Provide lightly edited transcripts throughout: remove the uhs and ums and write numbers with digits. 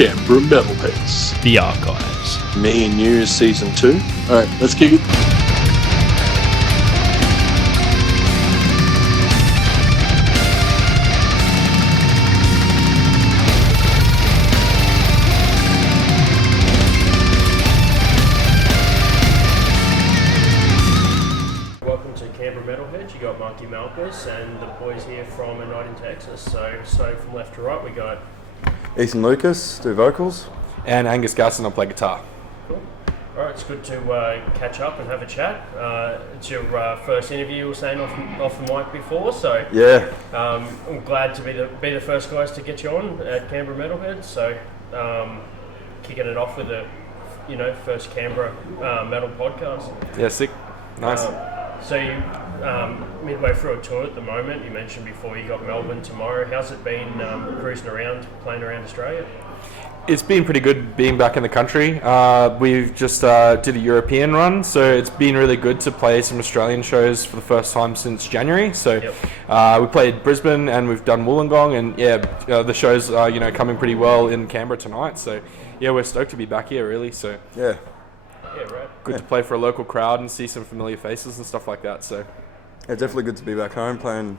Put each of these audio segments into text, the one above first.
Canberra Metalheads. The Archives. Me and You Season 2. Alright, let's kick it. Welcome to Canberra Metalheads. You got Marky Malphas and the boys here from A Night in Texas. So from left to right we got Ethan Lucas, do vocals. And Angus Gasson, I play guitar. Cool. Alright, it's good to catch up and have a chat. It's your first interview, you were saying off the mic before, so Yeah. I'm glad to be the first guys to get you on at Canberra Metalheads. So kicking it off with the first Canberra metal podcast. Yeah, sick. Nice. So you midway through a tour at the moment. You mentioned before you got Melbourne tomorrow. How's it been cruising around, playing around Australia? It's been pretty good being back in the country. We've just did a European run, so it's been really good to play some Australian shows for the first time since January. So we played Brisbane and we've done Wollongong, and the shows are coming pretty well in Canberra tonight. So yeah, we're stoked to be back here, really. So Yeah. Yeah, right. good to play for a local crowd and see some familiar faces and stuff like that. So Yeah, definitely good to be back home playing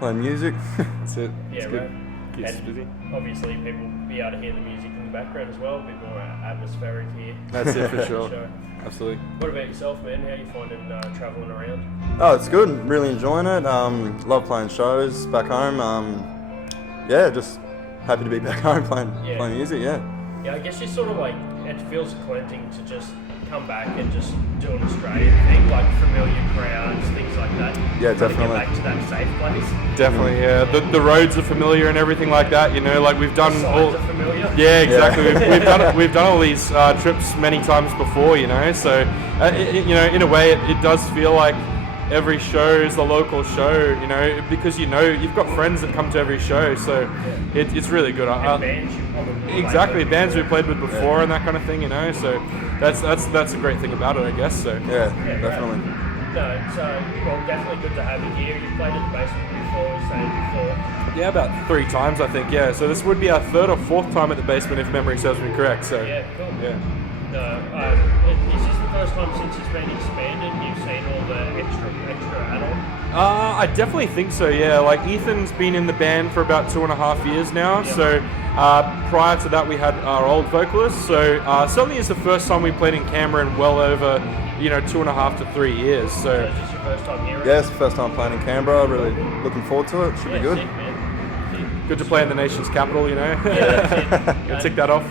music. that's it. Yeah, It's good. right. Keeps us And busy. obviously people will be able to hear the music in the background as well, a bit more atmospheric here. That's it for sure. Sure. Absolutely. What about yourself, man? How you finding travelling around? Oh, it's good. Really enjoying it. Love playing shows back home. Just happy to be back home playing music. Yeah. Yeah, I guess you're sort of like, it feels cleansing to just come back and just do an Australian thing, like familiar crowds, things like that. Yeah, Trying to definitely. get back to that safe place. Definitely, yeah. The roads are familiar and everything like that. Like we've done all. Signs are familiar. Yeah, exactly. We've done all these trips many times before. So in a way, it does feel like every show is the local show. Because you've got friends that come to every show, so it's really good. And bands you probably Exactly, played bands we with. played with before and that kind of thing. So that's a great thing about it, I guess. So Yeah, Yeah, definitely. No, it's definitely good to have you here. You played at the basement before, we were saying before. yeah, about 3 times I think. Yeah, so this would be our 3rd or 4th time at the basement if memory serves me correct. So Yeah, cool. yeah. No, is this the first time since it's been expanded and you've seen all the extra add-on? I definitely think so, yeah. Like, Ethan's been in the band for about 2.5 years now, so prior to that we had our old vocalist, so certainly it's the first time we played in Canberra in well over, 2.5 to 3 years, So so is this your first time here? Yeah, it's the first time playing in Canberra. Really looking forward to it. Should be good. Sick, man. good to play in the nation's capital, Yeah, that's it. Tick that off.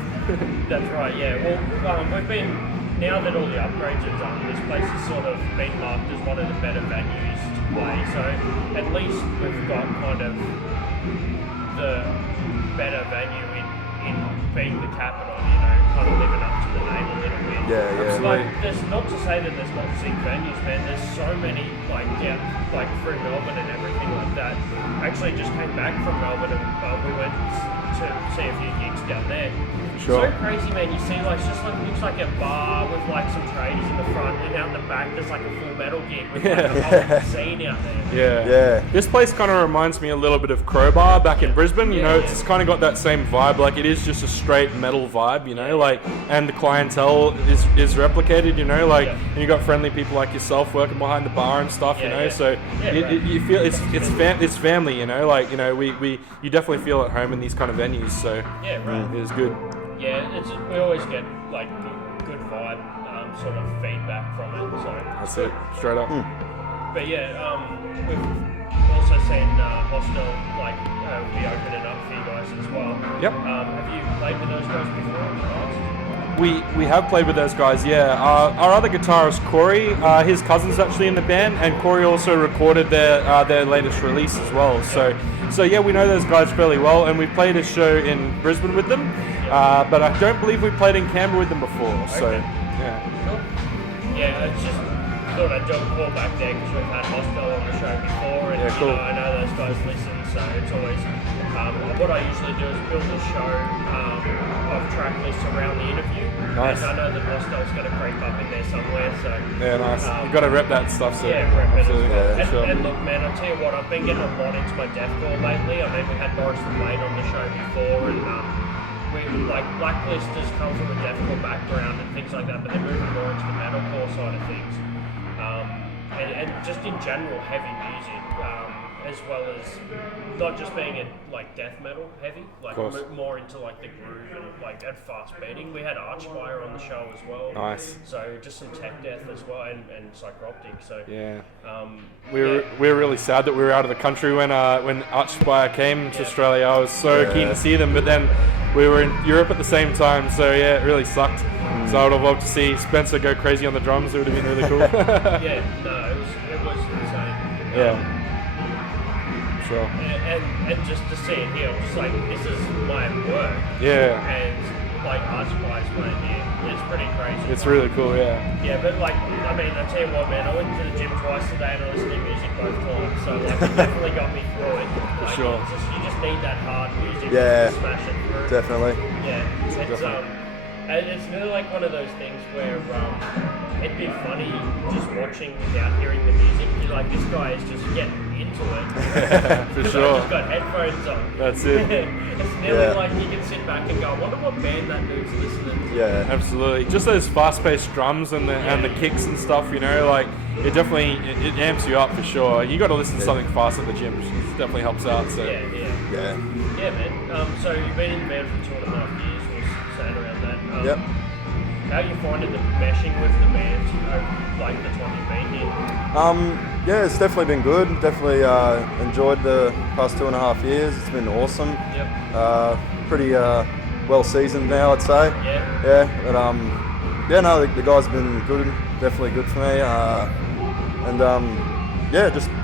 That's right, yeah. Well, we've been, now that all the upgrades are done, this place has sort of been marked as one of the better venues to play. So at least we've got kind of the better venue in being the capital, kind of living up to the name a little bit. Yeah. It's like, there's not to say that there's not sick venues, man. There's so many, like through Melbourne and everything like that. Actually, just came back from Melbourne and we went to see a few gigs down there. Sure. So crazy, man. You see, like, looks like a bar with like some tradies in the front, and out the back there's like a full metal gig with like a whole scene out there. Yeah. This place kind of reminds me a little bit of Crowbar back in Brisbane. Yeah, It's kind of got that same vibe. Like, it is just a straight metal vibe, and the clientele is replicated, and you got friendly people like yourself working behind the bar and stuff, So you feel it's family, you definitely feel at home in these kind of venues. So Yeah, right. it is good. Yeah, we always get like good vibe sort of feedback from it. So That's it, straight up. But yeah, we've also seen Hostel be opening up for you guys as well. Yep. Have you played with those guys before in the past? We have played with those guys, yeah. Our other guitarist, Corey, his cousin's actually in the band, and Corey also recorded their latest release as well. So yeah, we know those guys fairly well, and we played a show in Brisbane with them, but I don't believe we played in Canberra with them before. So Okay. yeah, Cool. Yeah, I just thought I'd do a call back there because we've had Hostel on the show before, and Yeah, cool. I know those guys listen, so it's always what I usually do is build a show of track lists around the interview. Nice. And I know that Hostel's going to creep up in there somewhere, so yeah, nice. You got to rep that stuff. So yeah, rep it. absolutely, Yeah, And, sure. and look, man, I'll tell you what, I've been getting a lot into my deathcore lately. I mean, we had Boris the Blade on the show before, and like Blacklisters come from a deathcore background and things like that, but they're moving more into the metalcore side of things, and just in general heavy music, as well as not just being a like death metal heavy, like more into like the groove and fast beating. We had Archfire on the show as well. Nice. So just some tech death as well, and psychroptic. So yeah. We were really sad that we were out of the country when Archfire came to Australia. I was so keen to see them, but then we were in Europe at the same time, so yeah, it really sucked. So I would have loved to see Spencer go crazy on the drums. It would have been really cool. Yeah, no, it was insane. Yeah. Sure. And just to see it here, I'm just like, this is my work. Yeah. And like Archfire's playing here, it's pretty crazy. It's really cool, yeah. Yeah, but like, I mean, I tell you what, man, I went to the gym twice today and I listened to music both times, so like, it definitely got me through it. Like, sure. You just need that hard music Yeah, to smash it through. definitely. Yeah, it's really like one of those things where it'd be funny just watching without hearing the music. You're like, this guy is just getting into it. For sure. I've just got headphones on. That's it. It's nearly like you can sit back and go, I wonder what band that dude's listening to. Yeah, absolutely. Just those fast-paced drums and the kicks and stuff, you know, like it definitely it amps you up for sure. You got to listen to something fast at the gym. It definitely helps out. So Yeah, man. So you've been in the band for 2.5 years. We're saying around that. Yep. How are you finding the meshing with the band over like the time you've been here? Yeah, it's definitely been good. Definitely enjoyed the past 2.5 years. It's been awesome. Yep. Pretty well seasoned now, I'd say. Yeah. Yeah, but the guys have been good. Definitely good for me.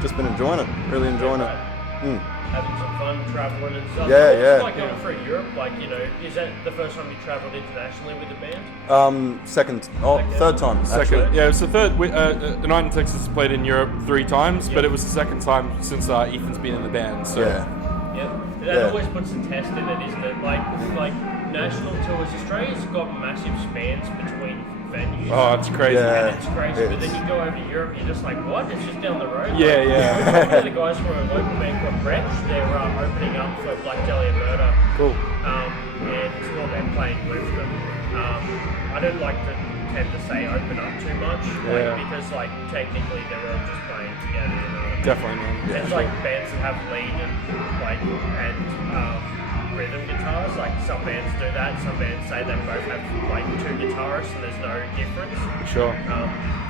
Just been enjoying it. Really enjoying it. Having some fun travelling and stuff. Yeah. It's like going through Europe, like, you know, is that the first time you travelled internationally with the band? Third time. Second, yeah, it was the third. The Night in Texas played in Europe 3 times, but it was the second time since Ethan's been in the band. So That always puts a test in it, isn't it? Like national tours, Australia's got massive spans between venues. Oh, it's crazy. Yeah. And it's crazy, but then you go over to Europe, you're just like, what? It's just down the road. Yeah. One of the guys from a local band called Wretch, they're opening up for Black Jelly and Murder. Cool. And they're playing with them. I don't like to tend to say open up too much, because like technically they're all just playing together. You know? Definitely, man. Yeah, it's like bands that have lead and rhythm guitars. Like some bands do that. Some bands say they both have like 2 guitarists and there's no difference. Sure.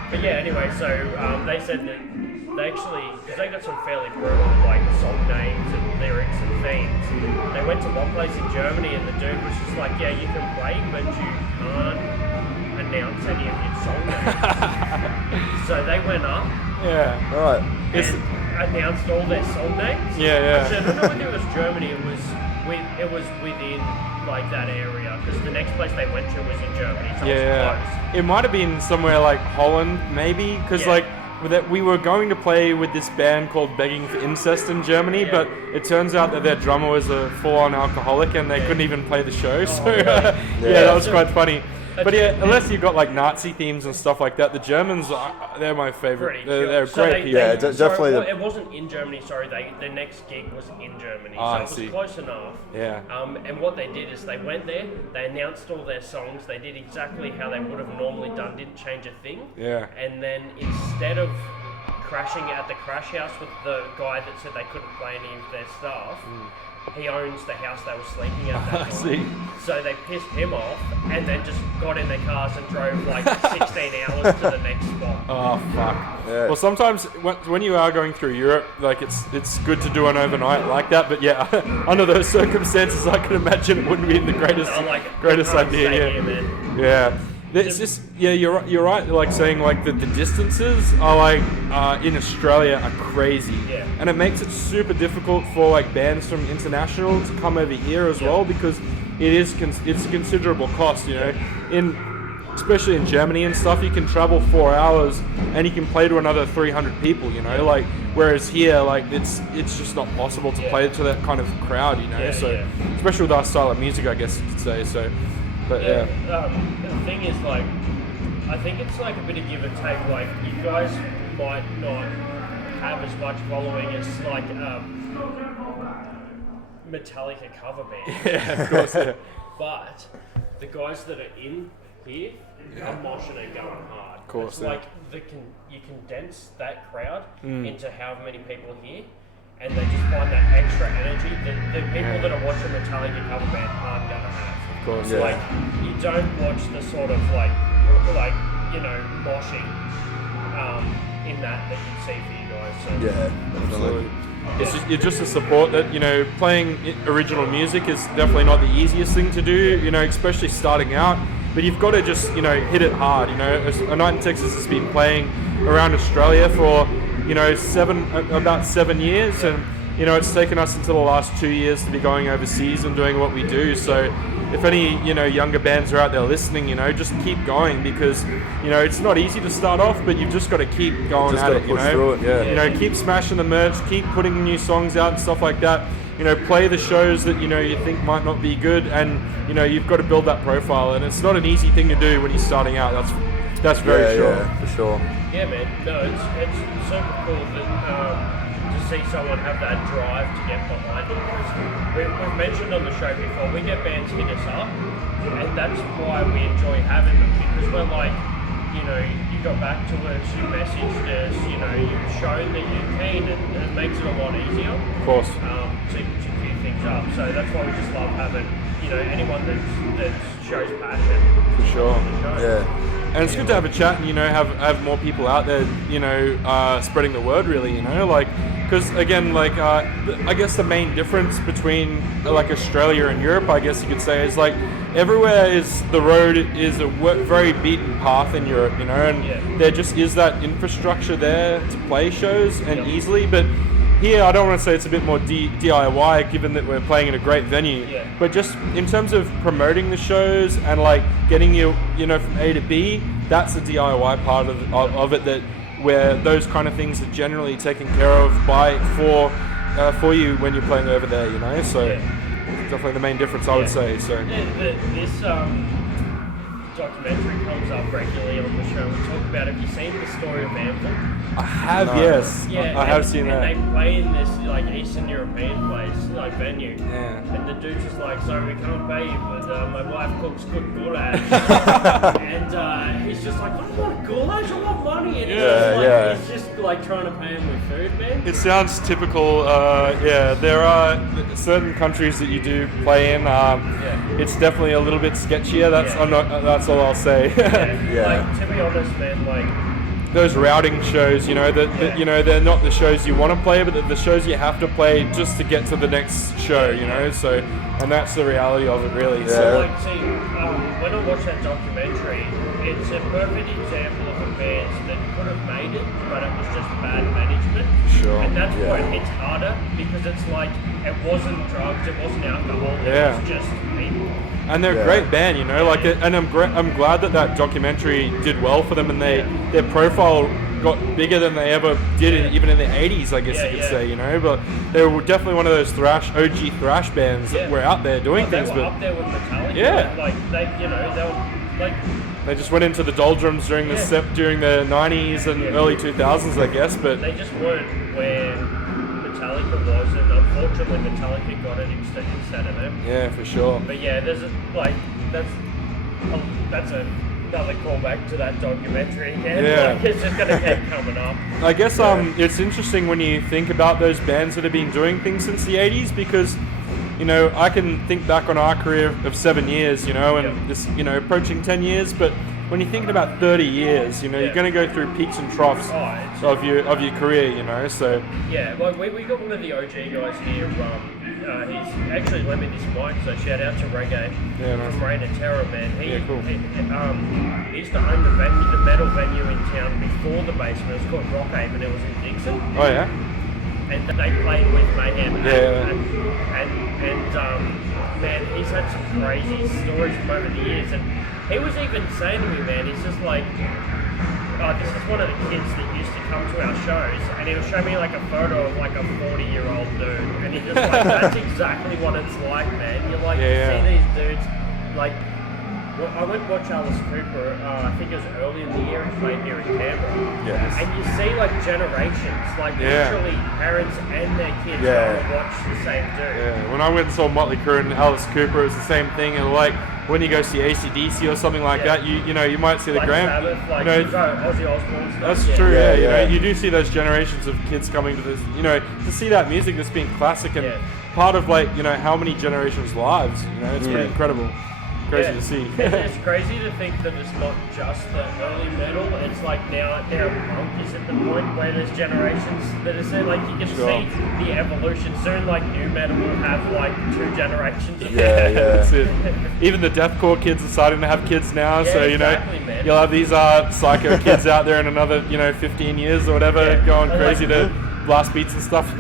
But yeah, anyway, so they said that they actually, because they got some fairly brutal like song names and lyrics and themes. They went to one place in Germany and the dude was just like, yeah, you can play, but you can't announce any of your song names. So they went up. Yeah. Right. And announced all their song names. Yeah. So I don't know whether it was Germany. It was within like that area, because the next place they went to was in Germany. So it was close. It might have been somewhere like Holland, maybe, because like we were going to play with this band called Begging for Incest in Germany, but it turns out that their drummer was a full-on alcoholic and they couldn't even play the show. So that was quite funny. But unless you've got like Nazi themes and stuff like that, the Germans they're my favorite. They're great people. Definitely. It wasn't in Germany. Sorry, the next gig was in Germany, so it was close enough. Yeah. And what they did is they went there, they announced all their songs, they did exactly how they would have normally done, didn't change a thing. Yeah. And then instead of crashing at the crash house with the guy that said they couldn't play any of their stuff. He owns the house they were sleeping at that time. So they pissed him off and then just got in their cars and drove like 16 hours to the next spot. Oh, fuck. Yeah. Well, sometimes when you are going through Europe, like it's good to do an overnight like that, but yeah, under those circumstances, I can imagine it wouldn't be the greatest idea. Yeah. It's just you're right. Like saying like the distances are like in Australia are crazy, and it makes it super difficult for like bands from international to come over here as well, because it's a considerable cost. You know, especially in Germany and stuff, you can travel 4 hours and you can play to another 300 people. You know, like whereas here, like it's just not possible to play to that kind of crowd. You know, especially with our style of music, I guess you could say so. But the thing is, like, I think it's like a bit of give and take. Like, you guys might not have as much following as like Metallica cover band. Yeah, of course. but the guys that are in here are moshing and going hard. Of course, it's like you condense that crowd into how many people here, and they just find that extra energy that the people that are watching Metallica cover band aren't gonna have. Of course, yeah. Like you don't watch the sort of like moshing in that you'd see for you guys. So. Yeah, absolutely. It's just a support that, playing original music is definitely not the easiest thing to do, especially starting out. But you've got to just, hit it hard. A Night in Texas has been playing around Australia for, about 7 years. And, it's taken us until the last 2 years to be going overseas and doing what we do. So if any, younger bands are out there listening, just keep going because, it's not easy to start off, but you've just got to keep going at it, push through it, yeah. Keep smashing the merch, keep putting new songs out and stuff like that. Play the shows that, you think might not be good and, you've got to build that profile and it's not an easy thing to do when you're starting out. That's very sure. Yeah, for sure. Yeah, man. No, it's super cool that to see someone have that drive to get behind it. Because we've mentioned on the show before, we get bands hit us up, and that's why we enjoy having them, because we're like, you got back to us, you messaged us, you've shown that you're keen, and it makes it a lot easier. Of course. To cue things up. So that's why we just love having, anyone that shows passion. For sure. Yeah. And it's good to have a chat and, have more people out there, spreading the word really, because again, I guess the main difference between Australia and Europe, I guess you could say, is everywhere the road is a very beaten path in Europe, and there just is that infrastructure there to play shows and easily, but here, I don't want to say it's a bit more DIY, given that we're playing in a great venue. Yeah. But just in terms of promoting the shows and getting you, from A to B, that's the DIY part of it. That where those kind of things are generally taken care of for you when you're playing over there. So definitely the main difference, I would say. So this documentary comes up regularly on the show. We talk about. Have you seen The Story of Anthem? I have, yes. Yeah, I have seen that. And they play in this Eastern European place, venue. Yeah. And the dude's just sorry, we can't pay you, but my wife cooks good goulash. And he's just I don't want goulash, I want money. And he's just trying to pay him with food, man. It sounds typical. There are certain countries that you do play in. It's definitely a little bit sketchier. That's all I'll say. To be honest, man, those routing shows, they're not the shows you want to play, but they're the shows you have to play just to get to the next show, So, and that's the reality of it, really. Yeah. So, when I watched that documentary, it's a perfect example of a band that could have made it, but it was just bad management. Sure. And that's why it hits harder, because it's it wasn't drugs, it wasn't alcohol, it was just people. And they're a great band, and I'm glad that documentary did well for them, and their profile got bigger than they ever did, even in the 80s, I guess you could say, But they were definitely one of those OG thrash bands that were out there doing things. They were up there with Metallica. They just went into the doldrums during the 90s and early 2000s, I guess, but they just weren't where Metallica was, and unfortunately Metallica got it instead of them. Yeah, for sure. But there's that's another callback to that documentary again. Yeah. It's just gonna keep coming up. I guess it's interesting when you think about those bands that have been doing things since the 80s, because I can think back on our career of 7 years, and this, approaching 10 years, but when you're thinking about 30 years, you're going to go through peaks and troughs of your career, so. Yeah, we got one of the OG guys here, he's actually lent me this mic, so shout out to Reggae from Reign of Terror, man. He used to own the metal venue in town before the basement. It was called Rockhaven, it was in Dixon. Oh yeah? And they played with Mayhem. And man, he's had some crazy stories from over the years, and he was even saying to me, man, he's just this is one of the kids that used to come to our shows, and he'll show me a photo of a 40-year-old dude, and he's just that's exactly what it's like, man. You're see these dudes, I went to watch Alice Cooper, I think it was early in the year, he played here in Canberra. Yes. And you see like generations, like literally parents and their kids go and watch the same dude. Yeah, when I went and saw Motley Crue and Alice Cooper, it was the same thing. And like when you go see AC/DC or something like that, you know, you might see the Black Sabbath, like, Ozzy Osbourne stuff. That's true. Yeah, Yeah. You know, you do see those generations of kids coming to this. You know, to see that music that's being classic and part of like, you know, how many generations' lives. You know, it's pretty incredible. Crazy to see. It's crazy to think that it's not just the early metal. It's like now punk is at the point where there's generations that are saying, like, you can see the evolution. Soon, like, new metal will have like 2 generations of That's it. Even the deathcore kids are starting to have kids now, so you know, man. you'll have these psycho kids out there in another 15 years or whatever, going crazy to blast beats and stuff.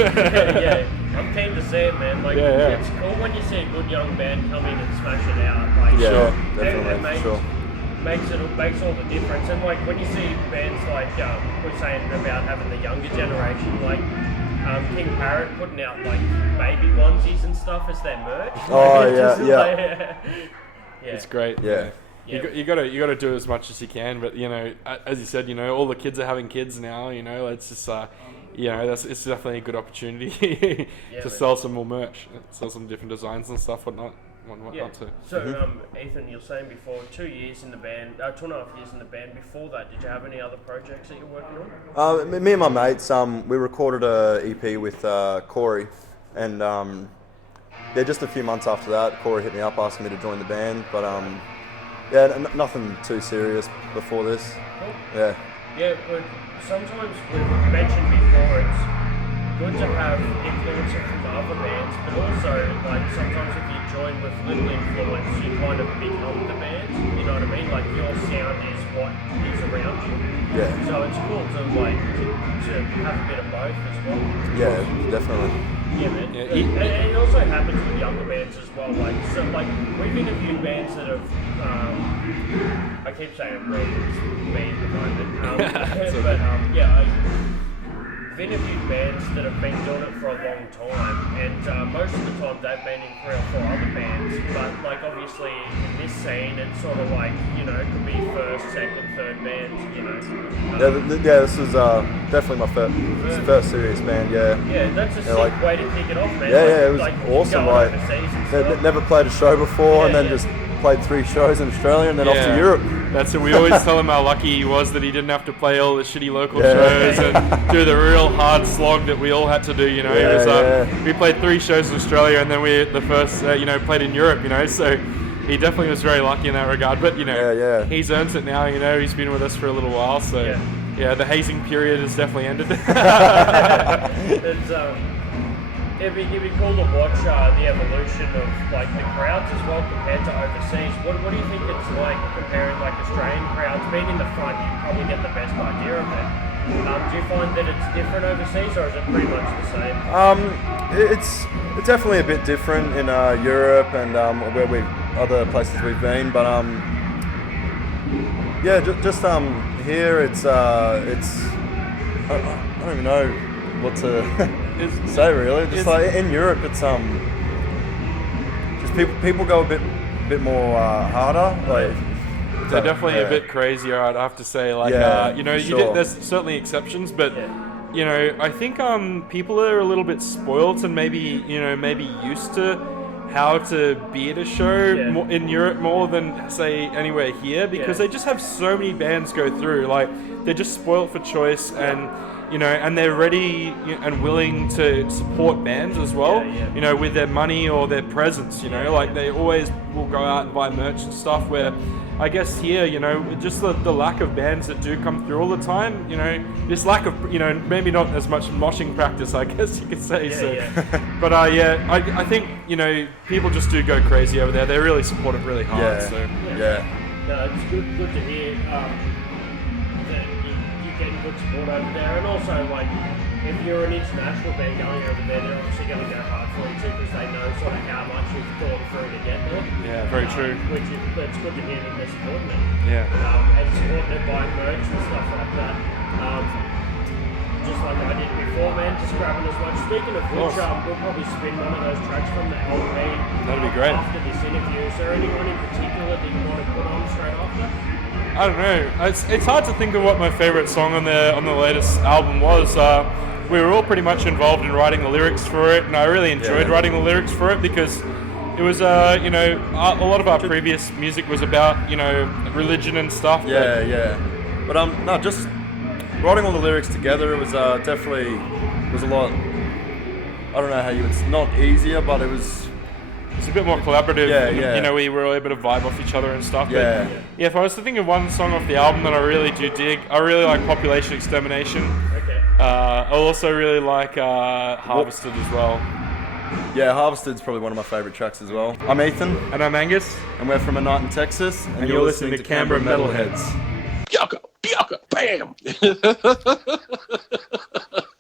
I'm keen to see it, man. Like, it's cool when you see a good young band come in and smash it out. Like, definitely, makes all the difference. And like when you see bands like we're saying about having the younger generation, like King Parrot putting out like baby onesies and stuff as their merch. It's great. You gotta do as much as you can, but you know, as you said, you know, all the kids are having kids now. You know, it's just you know, it's definitely a good opportunity to sell some more merch, sell some different designs and stuff, whatnot. So, Ethan, you're saying before 2 years in the band, 2.5 years in the band. Before that, did you have any other projects that you're working on? Me and my mates, we recorded a EP with Corey, and just a few months after that, Corey hit me up asking me to join the band, but nothing too serious before this. Cool. Yeah, but sometimes we've mentioned before, it's good to have influence from other bands, but also like sometimes if you join with little influence, you kind of become the band. You know what I mean? Like your sound is what is around you. Yeah. So it's cool to like to have a bit of both as well. Yeah, definitely. Yeah, man. And it also happens with younger bands as well. Like we've interviewed bands that have. I keep saying me at the moment, I've interviewed bands that have been doing it for a long time, and most of the time they've been in 3 or 4 other bands, but like obviously in this scene it's sort of like, you know, it could be first, second, third bands, you know. This was definitely my first serious band, Yeah, that's a sick way to kick it off, man. It was awesome, like, never played a show before, and then just played 3 shows in Australia and then off to Europe. That's it. We always tell him how lucky he was that he didn't have to play all the shitty local shows and do the real hard slog that we all had to do, you know. We played 3 shows in Australia and then we the first, played in Europe, you know, so he definitely was very lucky in that regard. But, you know, he's earned it now, you know, he's been with us for a little while, so the hazing period has definitely ended. It'd be cool to watch the evolution of like the crowds as well compared to overseas. What do you think it's like comparing like Australian crowds? Being in the front, you probably get the best idea of it. Do you find that it's different overseas, or is it pretty much the same? It's definitely a bit different in Europe and where other places we've been, but just here it's I don't even know what to say really. Just like in Europe, it's just people go a bit more harder. Like they're definitely a bit crazier, I'd have to say. Like there's certainly exceptions, but you know, I think people are a little bit spoilt and maybe used to how to be at a show in Europe more than say anywhere here, because they just have so many bands go through. Like they're just spoilt for choice, and you know, and they're ready and willing to support bands as well, you know, with their money or their presence, you know, like they always will go out and buy merch and stuff, where I guess here, you know, just the lack of bands that do come through all the time, you know, this lack of, you know, maybe not as much moshing practice, I guess you could say. But I think, you know, people just do go crazy over there. They really support it really hard. No, it's good to hear that you're getting good support over there, and also like if you're an international band going over there, they're obviously going to go hard for you too, because they know sort of how much you've gone through to get there. Yeah, very true. It's good to hear that they're supporting it. Yeah. And supporting it by merch and stuff like that. Just like I did before. man, just grabbing as much. Speaking of which, we'll probably spin one of those tracks from the LP. That'd be great. After this interview, is there anyone in particular that you want to put on straight after? I don't know. It's hard to think of what my favourite song on the latest album was. We were all pretty much involved in writing the lyrics for it, and I really enjoyed writing the lyrics for it because it was, a lot of our previous music was about, religion and stuff. But no, just writing all the lyrics together, it was definitely was a lot. I don't know how you would. Not easier, but it was. It's a bit more collaborative. Yeah. We were able to vibe off each other and stuff. Yeah. But, if I was to think of one song off the album that I really do dig, I really like Population Extermination. Okay. I also really like Harvested as well. Yeah, Harvested's probably one of my favourite tracks as well. I'm Ethan. And I'm Angus. And we're from a night in Texas. And you're listening to Canberra Metalheads. Bianca, bam!